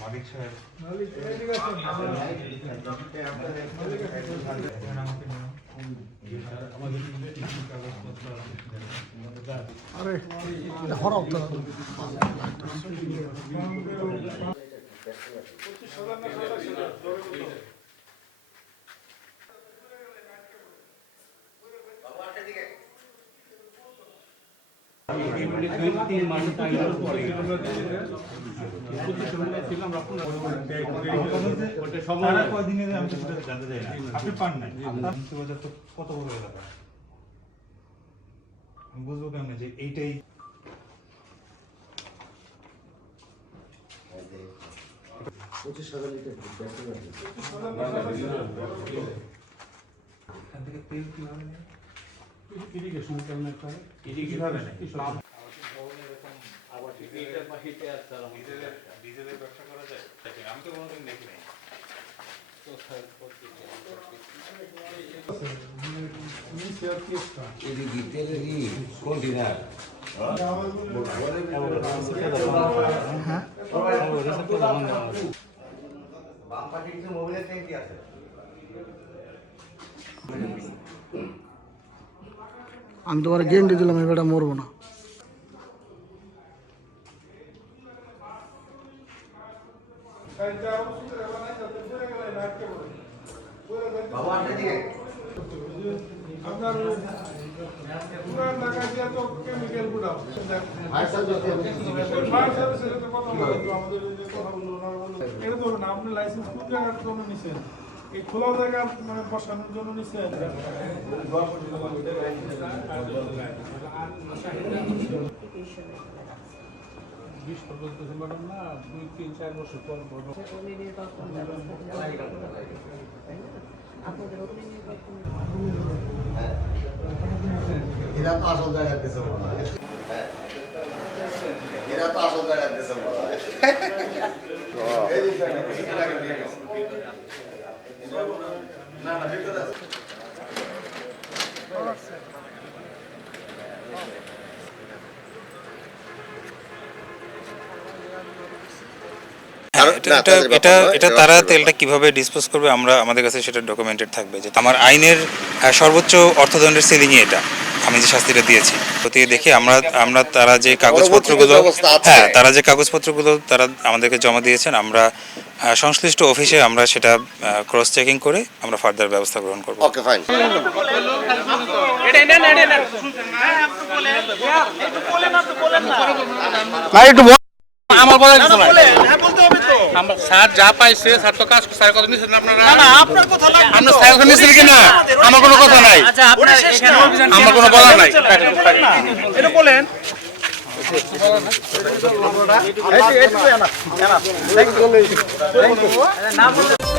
মালিক সাহেব আরে হরাও তো আপনি পান নাই কত বড় এলাকা বুঝবো কেমন যে এইটাই ইরিগেশন কেমন কিভাবে ডিজেলের ব্যবসা করা যায় আমি তো কোনোদিন দেখি নাই আমি তোমার গ্যারান্টি দিলাম এবারটা মরবো না। আপনার পুরান ঢাকা দিয়ে তো কেমিক্যাল গুড়া এটা ধরুন আপনি লাইসেন্স কোন জায়গার জন্য নিচ্ছেন? এই খোলা জায়গা মানে বসানোর জন্য নিচ্ছেন? 20 পর্যন্ত ম্যাডাম না 2-3-4 বছর পর এরা তো আসল জায়গার দেশে মনে হয় এরা তো আসল জায়গার দেশে মনে হয় না না ভিতরে এটা তারা তেলটা কিভাবে ডিসপোজ করবে আমরা আমাদের কাছে সেটা ডকুমেন্টেড থাকবে যে আমার আইনের সর্বোচ্চ অর্থদণ্ডের সিলিংই এটা আমি যে শাস্তিটা দিয়েছি প্রতি দেখে আমরা তারা যে কাগজপত্রগুলো তারা যে কাগজপত্রগুলো তারা আমাদেরকে জমা দিয়েছেন আমরা সংশ্লিষ্ট অফিসে আমরা সেটা ক্রস চেকিং করে আমরা ফার্দার ব্যবস্থা গ্রহণ করব। ওকে ফাইন আমার বলা কিছু নাই বলতে হবে তো আমরা স্যার যা পাইছে স্যার তো কাজ স্যার কথা নিছেন আপনারা না আপনার কথা না আমরা স্যার কথা নিছেন কি না আমার কোনো কথা নাই আচ্ছা আপনারা এখানে অভিযান আমার কোনো বলা নাই এটা বলেন এই না না না